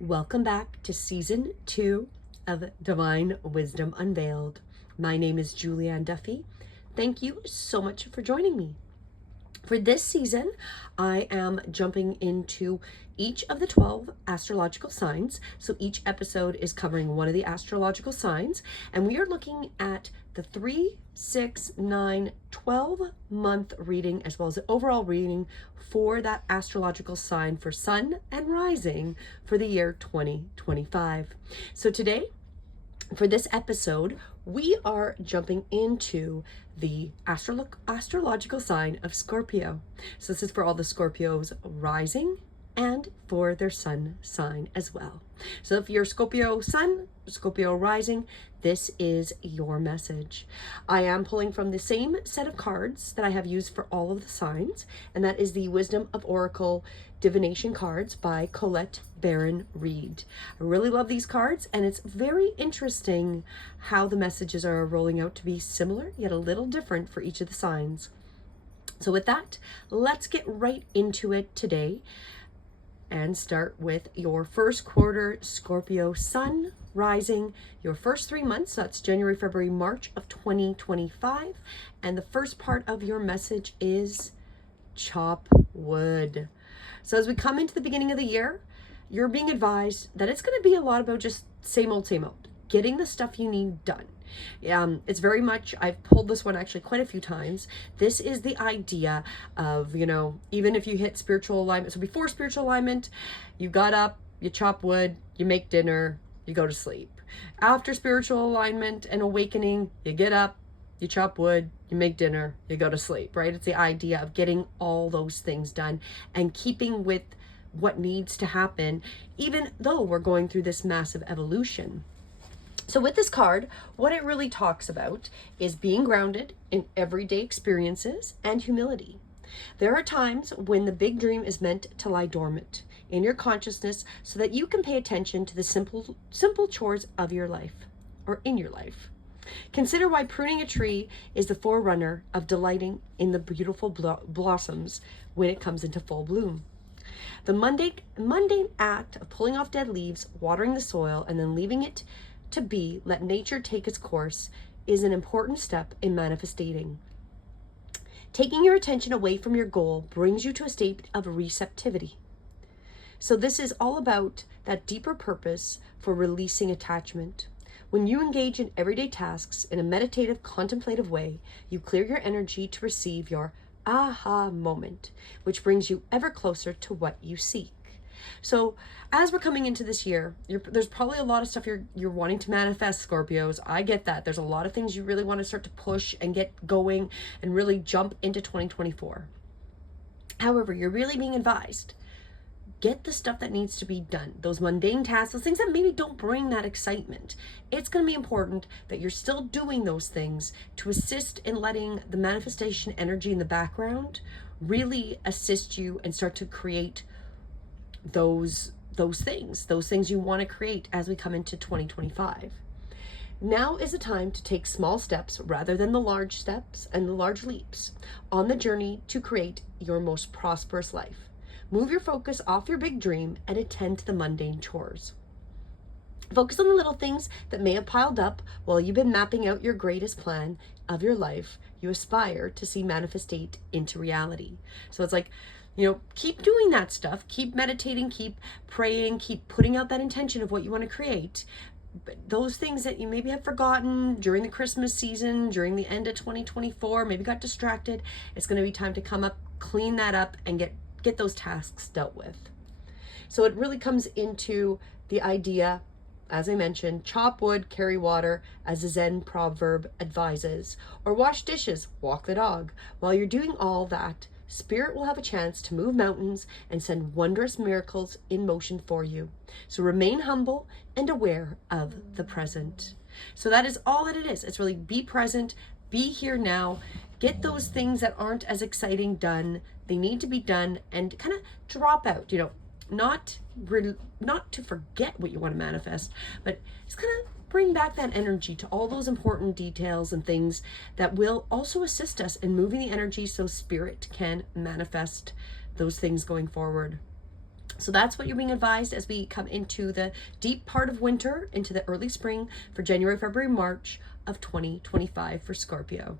Welcome back to season 2 of Divine Wisdom Unveiled. My name is Julianne Duffy. Thank you so much for joining me. For this season, I am jumping into each of the 12 astrological signs. So each episode is covering one of the astrological signs, and we are looking at the 3, 6, 9, 12-month reading, as well as the overall reading for that astrological sign for Sun and Rising for the year 2025. So today, for this episode, we are jumping into the astrological sign of Scorpio. So this is for all the Scorpios rising and for their sun sign as well. So if you're Scorpio sun, Scorpio rising, this is your message. I am pulling from the same set of cards that I have used for all of the signs, and that is the Wisdom of Oracle Divination cards by Colette Baron Reed. I really love these cards, and it's very interesting how the messages are rolling out to be similar yet a little different for each of the signs. So with that, let's get right into it today and start with your first quarter Scorpio sun rising, your first 3 months. So that's January, February, March of 2025. And the first part of your message is chop wood. So as we come into the beginning of the year, you're being advised that it's going to be a lot about just same old, getting the stuff you need done. It's very much, I've pulled this one actually quite a few times. This is the idea of, even if you hit spiritual alignment. So before spiritual alignment, you got up, you chop wood, you make dinner, you go to sleep. After spiritual alignment and awakening, you get up, you chop wood, you make dinner, you go to sleep, right? It's the idea of getting all those things done and keeping with what needs to happen, even though we're going through this massive evolution. So with this card, what it really talks about is being grounded in everyday experiences and humility. There are times when the big dream is meant to lie dormant in your consciousness so that you can pay attention to the simple chores of your life or in your life. Consider why pruning a tree is the forerunner of delighting in the beautiful blossoms when it comes into full bloom. The mundane act of pulling off dead leaves, watering the soil, and then leaving it to be, let nature take its course, is an important step in manifesting. Taking your attention away from your goal brings you to a state of receptivity. So this is all about that deeper purpose for releasing attachment. When you engage in everyday tasks in a meditative, contemplative way, you clear your energy to receive your aha moment, which brings you ever closer to what you seek. So as we're coming into this year, there's probably a lot of stuff you're wanting to manifest, Scorpios. I get that. There's a lot of things you really want to start to push and get going and really jump into 2024. However, you're really being advised, get the stuff that needs to be done. Those mundane tasks, those things that maybe don't bring that excitement. It's going to be important that you're still doing those things to assist in letting the manifestation energy in the background really assist you and start to create those things you want to create as we come into 2025. Now is the time to take small steps rather than the large steps and the large leaps on the journey to create your most prosperous life. Move your focus off your big dream and attend to the mundane chores. Focus on the little things that may have piled up while you've been mapping out your greatest plan of your life you aspire to see manifestate into reality. So it's like, keep doing that stuff, keep meditating, keep praying, keep putting out that intention of what you want to create. But those things that you maybe have forgotten during the Christmas season, during the end of 2024, maybe got distracted, it's going to be time to come up, clean that up, and get those tasks dealt with. So it really comes into the idea, as I mentioned, chop wood, carry water, as the Zen proverb advises, or wash dishes, walk the dog. While you're doing all that, Spirit will have a chance to move mountains and send wondrous miracles in motion for you. So remain humble and aware of the present. So that is all that it is. It's really be present, be here now, get those things that aren't as exciting done. They need to be done and kind of drop out, not to forget what you want to manifest, but just kind of bring back that energy to all those important details and things that will also assist us in moving the energy so spirit can manifest those things going forward. So that's what you're being advised as we come into the deep part of winter, into the early spring for January, February, March of 2025 for Scorpio.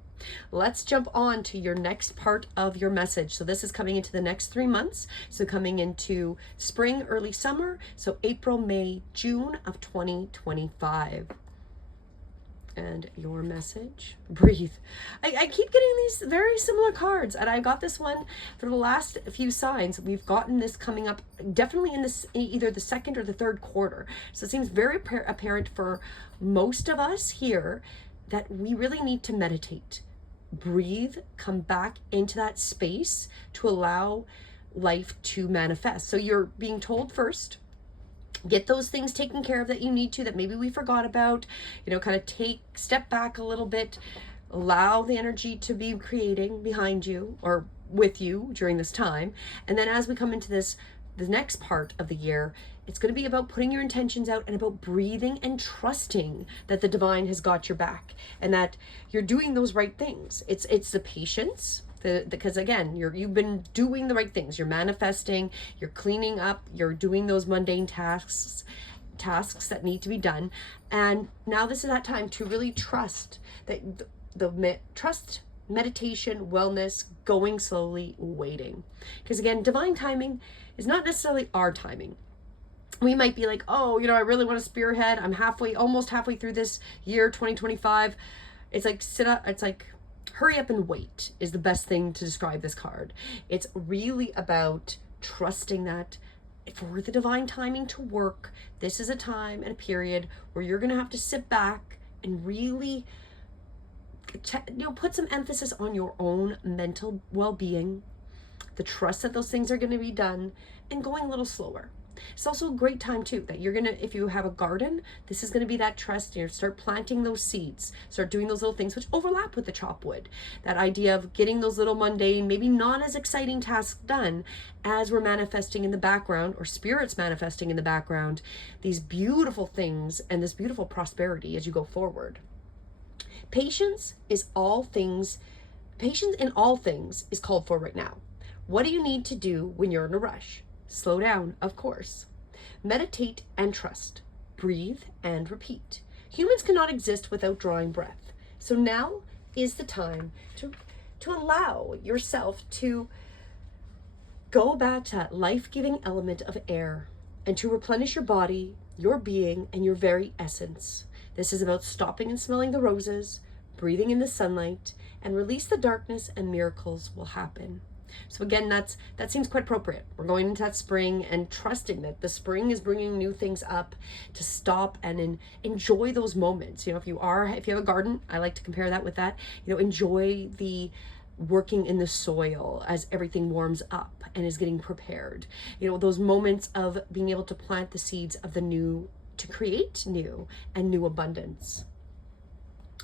Let's jump on to your next part of your message. So this is coming into the next 3 months. So coming into spring, early summer. So April, May, June of 2025. And your message, breathe. I keep getting these very similar cards, and I got this one for the last few signs. We've gotten this coming up definitely in this either the second or the third quarter. So it seems very apparent for most of us here that we really need to meditate, breathe, come back into that space to allow life to manifest. So you're being told first, get those things taken care of that you need to, that maybe we forgot about, kind of step back a little bit, allow the energy to be creating behind you or with you during this time. And then as we come into the next part of the year, it's going to be about putting your intentions out and about breathing and trusting that the divine has got your back and that you're doing those right things. It's the patience. Because again, you've been doing the right things. You're manifesting, you're cleaning up, you're doing those mundane tasks that need to be done. And now this is that time to really trust that trust, meditation, wellness, going slowly, waiting. Because again, divine timing is not necessarily our timing. We might be like, oh, I really want to spearhead. I'm almost halfway through this year, 2025. It's like, hurry up and wait is the best thing to describe this card. It's really about trusting that for the divine timing to work, this is a time and a period where you're going to have to sit back and really put some emphasis on your own mental well-being, the trust that those things are going to be done, and going a little slower. It's also a great time too that you're gonna, if you have a garden, this is gonna be that trust. Start planting those seeds, start doing those little things which overlap with the chop wood. That idea of getting those little mundane, maybe not as exciting tasks done as we're manifesting in the background, or spirits manifesting in the background, these beautiful things and this beautiful prosperity as you go forward. Patience in all things is called for right now. What do you need to do when you're in a rush? Slow down, of course. Meditate and trust. Breathe and repeat. Humans cannot exist without drawing breath. So now is the time to allow yourself to go back to that life-giving element of air and to replenish your body, your being, and your very essence. This is about stopping and smelling the roses, breathing in the sunlight, and release the darkness, and miracles will happen. So again, that seems quite appropriate. We're going into that spring and trusting that the spring is bringing new things up, to stop and enjoy those moments. If you have a garden, I like to compare that with that. Enjoy the working in the soil as everything warms up and is getting prepared. Those moments of being able to plant the seeds of the new, to create new and new abundance.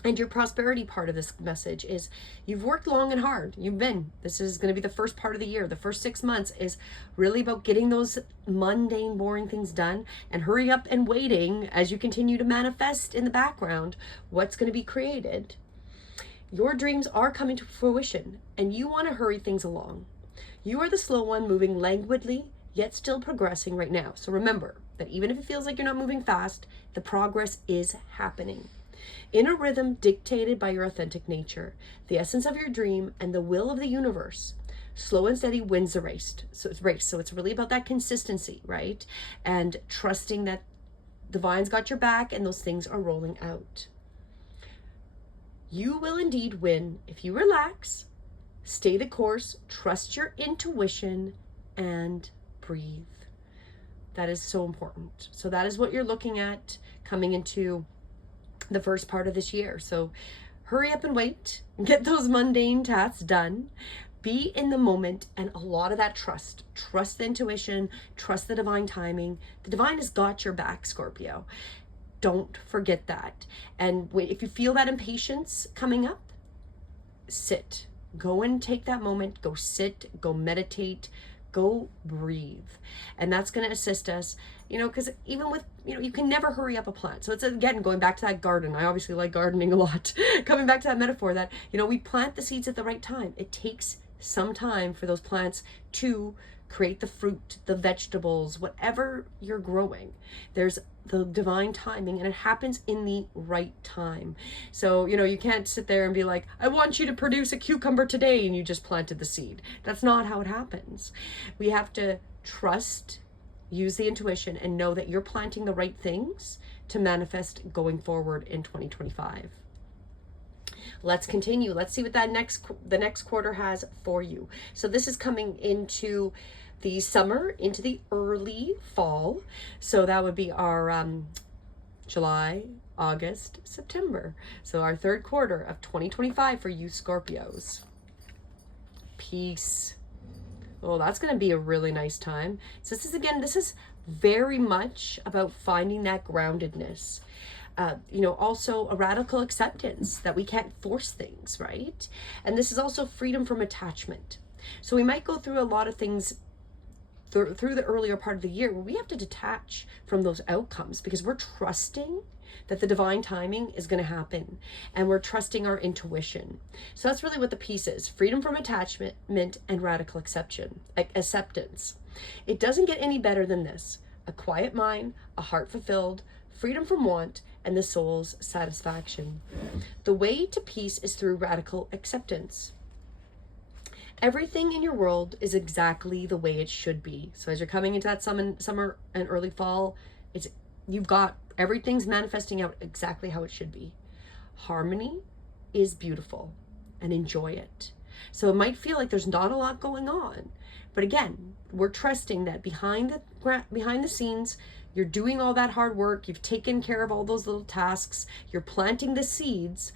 And your prosperity part of this message is you've worked long and hard. This is going to be the first part of the year. The first 6 months is really about getting those mundane, boring things done, and hurry up and waiting as you continue to manifest in the background what's going to be created. Your dreams are coming to fruition, and you want to hurry things along. You are the slow one, moving languidly, yet still progressing right now. So remember that even if it feels like you're not moving fast, the progress is happening. In a rhythm dictated by your authentic nature, the essence of your dream, and the will of the universe. Slow and steady wins the race. So it's really about that consistency, right? And trusting that divine's got your back and those things are rolling out. You will indeed win if you relax, stay the course, trust your intuition, and breathe. That is so important. So that is what you're looking at coming into the first part of this year. So hurry up and wait, get those mundane tasks done, be in the moment, and a lot of that trust the intuition, trust the divine timing. The divine has got your back, Scorpio. Don't forget that. And if you feel that impatience coming up, sit, go and take that moment, go sit, go meditate, go breathe. And that's going to assist us, because even with, you can never hurry up a plant. So it's, again, going back to that garden. I obviously like gardening a lot. Coming back to that metaphor that, we plant the seeds at the right time. It takes some time for those plants to create the fruit, the vegetables, whatever you're growing. There's the divine timing, and it happens in the right time. So, you can't sit there and be like, I want you to produce a cucumber today, and you just planted the seed. That's not how it happens. We have to trust, use the intuition, and know that you're planting the right things to manifest going forward in 2025. Let's continue. Let's see what the next quarter has for you. So this is coming into the summer, into the early fall. So that would be our July, August, September. So our third quarter of 2025 for you Scorpios. Peace. Oh, that's going to be a really nice time. So this is very much about finding that groundedness. Also a radical acceptance that we can't force things, right? And this is also freedom from attachment. So we might go through a lot of things through the earlier part of the year where we have to detach from those outcomes because we're trusting that the divine timing is going to happen, and we're trusting our intuition. So that's really what the piece is: freedom from attachment and radical acceptance. It doesn't get any better than this: a quiet mind, a heart fulfilled, freedom from want, and the soul's satisfaction. The way to peace is through radical acceptance. Everything in your world is exactly the way it should be. So as you're coming into that summer and early fall, everything's manifesting out exactly how it should be. Harmony is beautiful, and enjoy it. So it might feel like there's not a lot going on, but again, we're trusting that behind the scenes, you're doing all that hard work, you've taken care of all those little tasks, you're planting the seeds,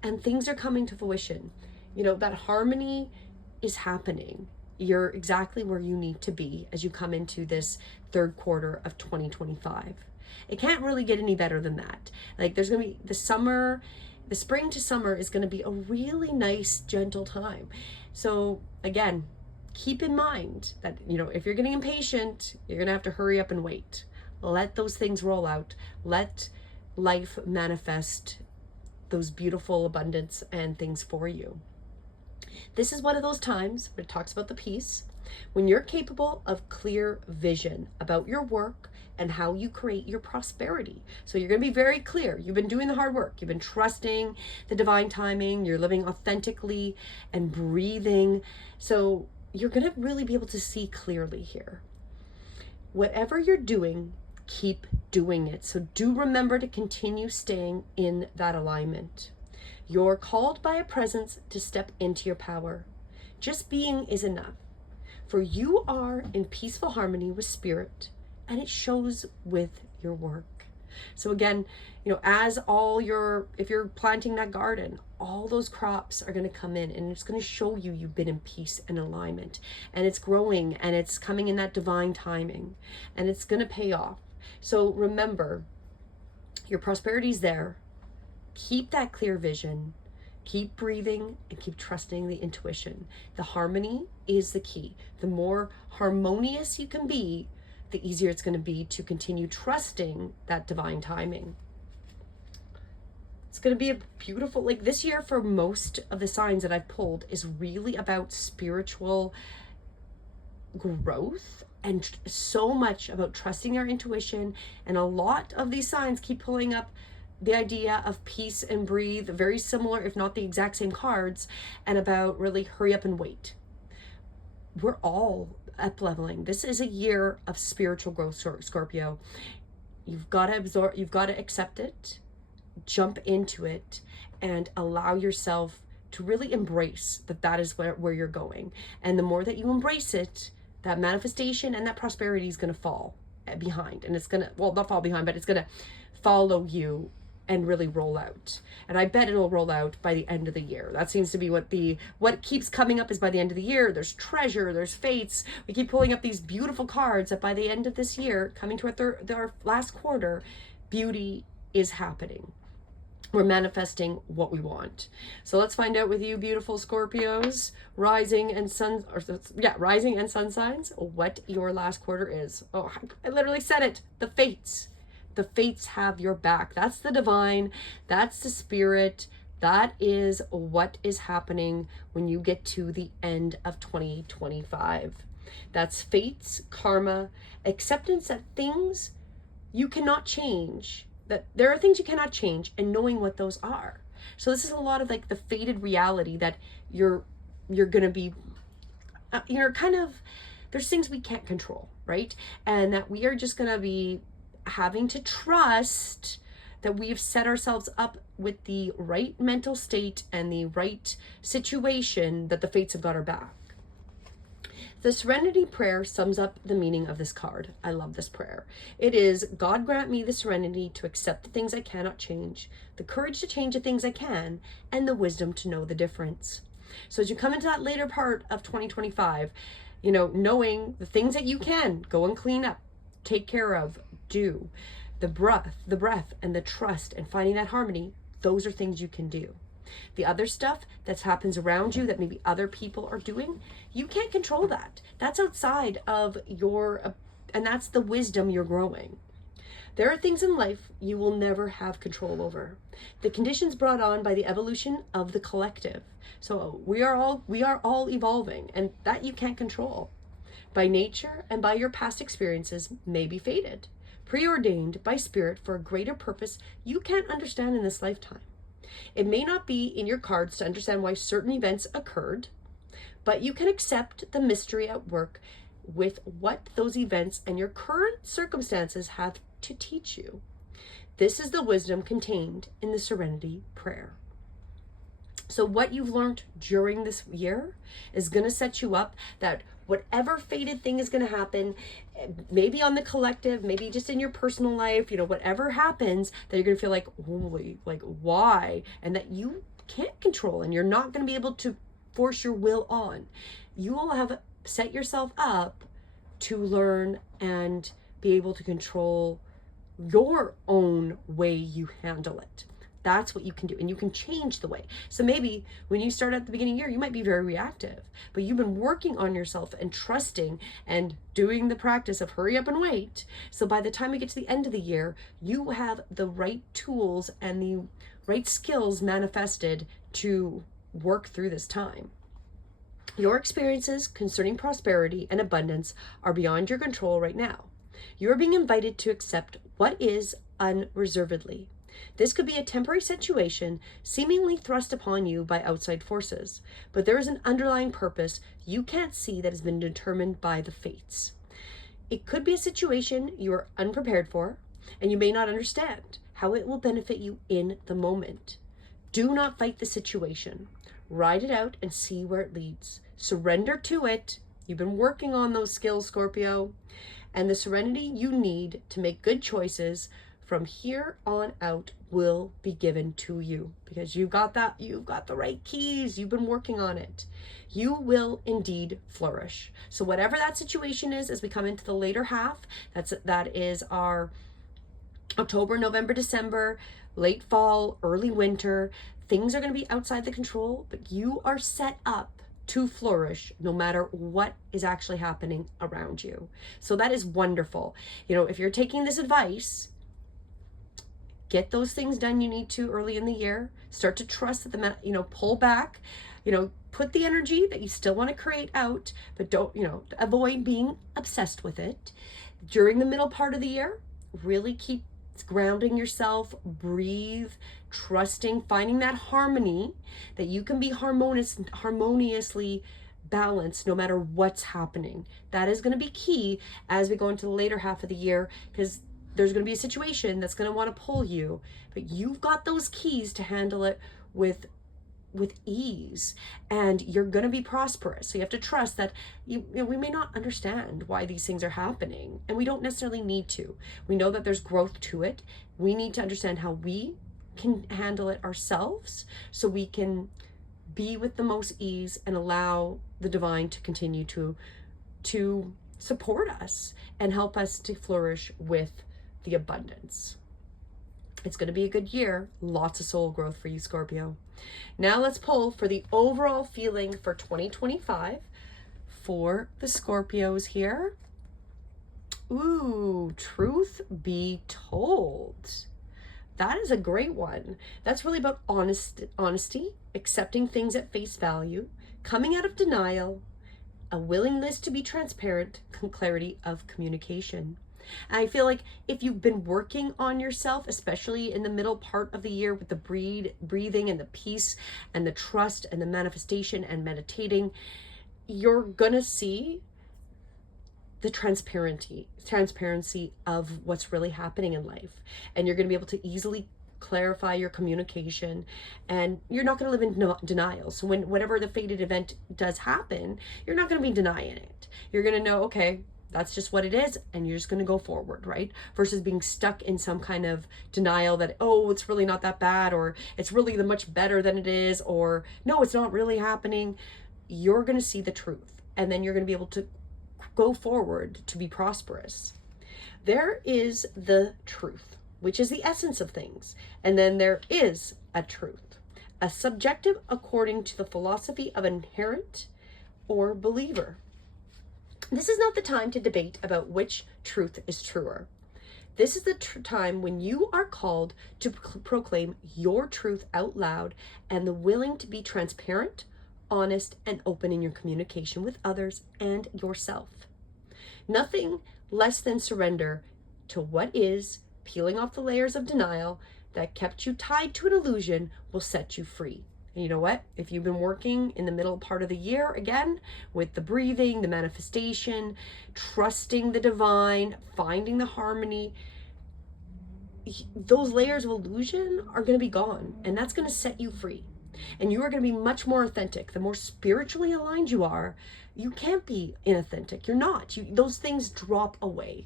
and things are coming to fruition. That harmony is happening. You're exactly where you need to be as you come into this third quarter of 2025. It can't really get any better than that. Like, there's going to be the spring to summer is going to be a really nice, gentle time. So again, keep in mind that, if you're getting impatient, you're going to have to hurry up and wait. Let those things roll out. Let life manifest those beautiful abundance and things for you. This is one of those times where it talks about the peace, when you're capable of clear vision about your work and how you create your prosperity. So you're going to be very clear. You've been doing the hard work. You've been trusting the divine timing. You're living authentically and breathing. So you're going to really be able to see clearly here. Whatever you're doing, keep doing it. So do remember to continue staying in that alignment. You're called by a presence to step into your power. Just being is enough. For you are in peaceful harmony with spirit, and it shows with your work. So again, if you're planting that garden, all those crops are going to come in, and it's going to show you've been in peace and alignment, and it's growing, and it's coming in that divine timing, and it's going to pay off. So remember, your prosperity is there. Keep that clear vision, keep breathing, and keep trusting the intuition. The harmony is the key. The more harmonious you can be, the easier it's going to be to continue trusting that divine timing. It's going to be a beautiful, this year for most of the signs that I've pulled is really about spiritual growth and so much about trusting our intuition. And a lot of these signs keep pulling up the idea of peace and breathe, very similar, if not the exact same cards, and about really hurry up and wait. We're all up leveling. This is a year of spiritual growth, Scorpio. You've got to absorb, you've got to accept it, jump into it, and allow yourself to really embrace that is where you're going. And the more that you embrace it, that manifestation and that prosperity is going to fall behind. And it's going to, not fall behind, but it's going to follow you and really roll out. And I bet it'll roll out by the end of the year. That seems to be what keeps coming up is by the end of the year, there's treasure, there's fates. We keep pulling up these beautiful cards that by the end of this year, coming to our last quarter, beauty is happening. We're manifesting what we want. So let's find out with you, beautiful Scorpios, rising and sun signs, what your last quarter is. Oh, I literally said it. The fates. The fates have your back. That's the divine. That's the spirit. That is what is happening when you get to the end of 2025. That's fates, karma, acceptance that things you cannot change, that there are things you cannot change, and knowing what those are. So this is a lot of like the fated reality that you're gonna be, kind of, there's things we can't control, right? And that we are just gonna be having to trust that we've set ourselves up with the right mental state and the right situation, that the fates have got our back. The Serenity Prayer sums up the meaning of this card. I love this prayer. It is, God grant me the serenity to accept the things I cannot change, the courage to change the things I can, and the wisdom to know the difference. So as you come into that later part of 2025, knowing the things that you can go and clean up, take care of, do, the breath and the trust and finding that harmony, those are things you can do. The other stuff that happens around you that maybe other people are doing, you can't control that. That's outside of and that's the wisdom you're growing. There are things in life you will never have control over. The conditions brought on by the evolution of the collective. So we are all evolving, and that you can't control. By nature and by your past experiences may be fated, preordained by spirit for a greater purpose you can't understand in this lifetime. It may not be in your cards to understand why certain events occurred, but you can accept the mystery at work with what those events and your current circumstances have to teach you. This is the wisdom contained in the Serenity Prayer. So what you've learned during this year is going to set you up that whatever fated thing is going to happen, maybe on the collective, maybe just in your personal life, whatever happens, that you're going to feel like, holy, like, why? And that you can't control, and you're not going to be able to force your will on. You will have set yourself up to learn and be able to control your own way you handle it. That's what you can do, and you can change the way. So maybe when you start at the beginning of the year, you might be very reactive, but you've been working on yourself and trusting and doing the practice of hurry up and wait. So by the time we get to the end of the year, you have the right tools and the right skills manifested to work through this time. Your experiences concerning prosperity and abundance are beyond your control right now. You are being invited to accept what is unreservedly. This could be a temporary situation seemingly thrust upon you by outside forces, but there is an underlying purpose you can't see that has been determined by the fates. It could be a situation you are unprepared for, and you may not understand how it will benefit you in the moment. Do not fight the situation. Ride it out and see where it leads. Surrender to it. You've been working on those skills, Scorpio, and the serenity you need to make good choices from here on out will be given to you, because you've got the right keys. You've been working on it. You will indeed flourish. So whatever that situation is, as we come into the later half, that is our October, November, December, late fall, early winter. Things are going to be outside the control, but you are set up to flourish no matter what is actually happening around you. So that is wonderful. If you're taking this advice, get those things done you need to early in the year. Start to trust that pull back, put the energy that you still want to create out, but don't, avoid being obsessed with it. During the middle part of the year, really keep grounding yourself, breathe, trusting, finding that harmony, that you can be harmoniously balanced no matter what's happening. That is going to be key as we go into the later half of the year, because there's going to be a situation that's going to want to pull you, but you've got those keys to handle it with ease, and you're going to be prosperous. So you have to trust that we may not understand why these things are happening, and we don't necessarily need to. We know that there's growth to it. We need to understand how we can handle it ourselves, so we can be with the most ease and allow the divine to continue to support us and help us to flourish with the abundance. It's going to be a good year. Lots of soul growth for you, Scorpio. Now let's pull for the overall feeling for 2025 for the Scorpios here. Ooh, truth be told. That is a great one. That's really about honesty, accepting things at face value, coming out of denial, a willingness to be transparent, clarity of communication. And I feel like if you've been working on yourself, especially in the middle part of the year with the breathing and the peace and the trust and the manifestation and meditating, you're gonna see the transparency of what's really happening in life. And you're gonna be able to easily clarify your communication, and you're not going to live in denial. So whatever the fated event does happen, you're not going to be denying it. You're going to know, okay, that's just what it is, and you're just going to go forward, right? Versus being stuck in some kind of denial that, oh, it's really not that bad, or it's really much better than it is, or no, it's not really happening. You're going to see the truth, and then you're going to be able to go forward to be prosperous. There is the truth, which is the essence of things. And then there is a truth, a subjective according to the philosophy of inherent or believer. This is not the time to debate about which truth is truer. This is the time when you are called to proclaim your truth out loud and the willing to be transparent, honest, and open in your communication with others and yourself. Nothing less than surrender to what is. Peeling off the layers of denial that kept you tied to an illusion will set you free. And you know what? If you've been working in the middle part of the year, again, with the breathing, the manifestation, trusting the divine, finding the harmony, those layers of illusion are going to be gone. And that's going to set you free. And you are going to be much more authentic. The more spiritually aligned you are, you can't be inauthentic. You're not. Those things drop away.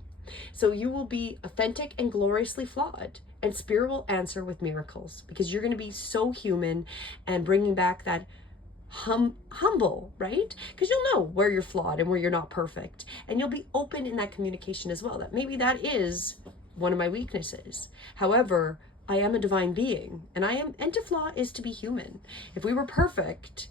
So you will be authentic and gloriously flawed, and spirit will answer with miracles, because you're going to be so human and bringing back that humble, right? Because you'll know where you're flawed and where you're not perfect, and you'll be open in that communication as well, that maybe that is one of my weaknesses. However, I am a divine being, and to flaw is to be human. If we were perfect,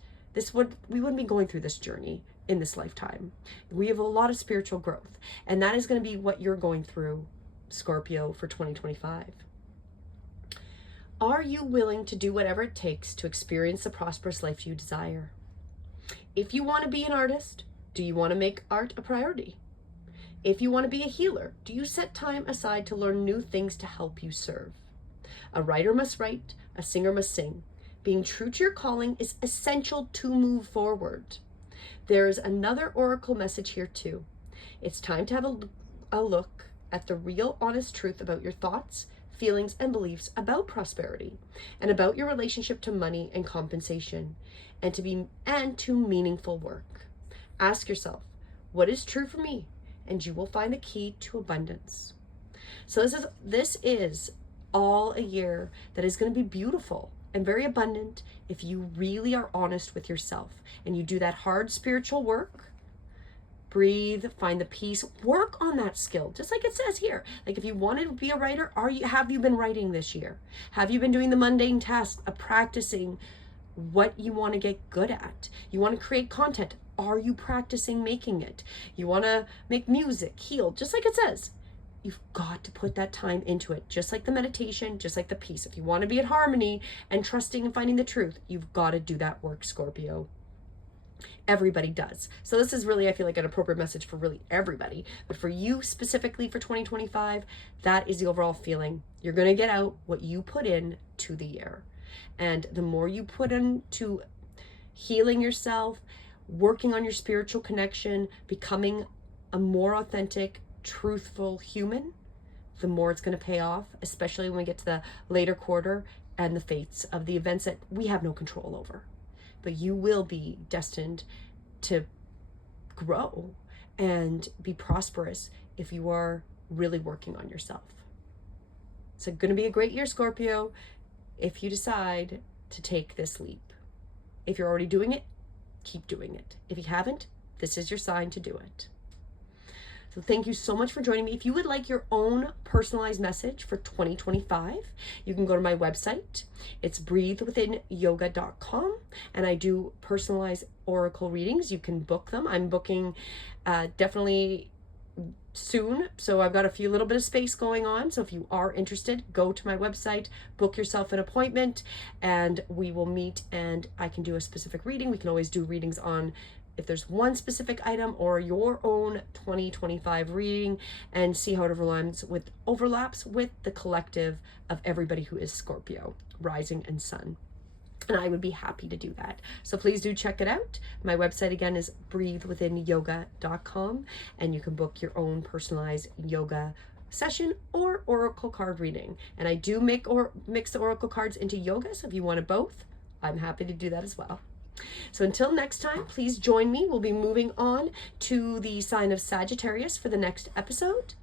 we wouldn't be going through this journey in this lifetime. We have a lot of spiritual growth, and that is going to be what you're going through, Scorpio, for 2025. Are you willing to do whatever it takes to experience the prosperous life you desire? If you want to be an artist, do you want to make art a priority? If you want to be a healer, do you set time aside to learn new things to help you serve? A writer must write, a singer must sing. Being true to your calling is essential to move forward. There's another oracle message here too. It's time to have a look at the real honest truth about your thoughts, feelings, and beliefs about prosperity, and about your relationship to money and compensation, and to meaningful work. Ask yourself, what is true for me? And you will find the key to abundance. So this is all a year that is going to be beautiful and very abundant if you really are honest with yourself and you do that hard spiritual work. Breathe, find the peace, work on that skill, just like it says here. Like, if you want to be a writer, have you been writing this year? Have you been doing the mundane tasks of practicing what you want to get good at? You want to create content, are you practicing making it? You want to make music, heal, just like it says. You've got to put that time into it, just like the meditation, just like the peace. If you want to be in harmony and trusting and finding the truth, you've got to do that work, Scorpio. Everybody does. So this is really, I feel like, an appropriate message for really everybody. But for you specifically for 2025, that is the overall feeling. You're going to get out what you put in to the year. And the more you put into healing yourself, working on your spiritual connection, becoming a more authentic, truthful human, the more it's going to pay off, especially when we get to the later quarter and the fates of the events that we have no control over. But you will be destined to grow and be prosperous if you are really working on yourself. It's going to be a great year, Scorpio, if you decide to take this leap. If you're already doing it, keep doing it. If you haven't, this is your sign to do it. So thank you so much for joining me. If you would like your own personalized message for 2025, you can go to my website. It's breathewithinyoga.com, and I do personalized oracle readings. You can book them. I'm booking definitely soon, so I've got a few little bit of space going on. So if you are interested, go to my website, book yourself an appointment, and we will meet, and I can do a specific reading. We can always do readings on if there's one specific item or your own 2025 reading, and see how it overlaps with the collective of everybody who is Scorpio, rising and sun. And I would be happy to do that. So please do check it out. My website again is breathewithinyoga.com, and you can book your own personalized yoga session or oracle card reading. And I do mix the oracle cards into yoga, so if you wanted both, I'm happy to do that as well. So until next time, please join me. We'll be moving on to the sign of Sagittarius for the next episode.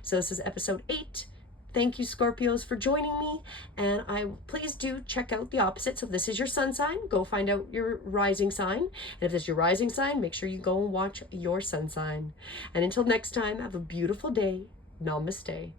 So this is episode 8. Thank you, Scorpios, for joining me. And please do check out the opposite. So if this is your sun sign, go find out your rising sign. And if this is your rising sign, make sure you go and watch your sun sign. And until next time, have a beautiful day. Namaste.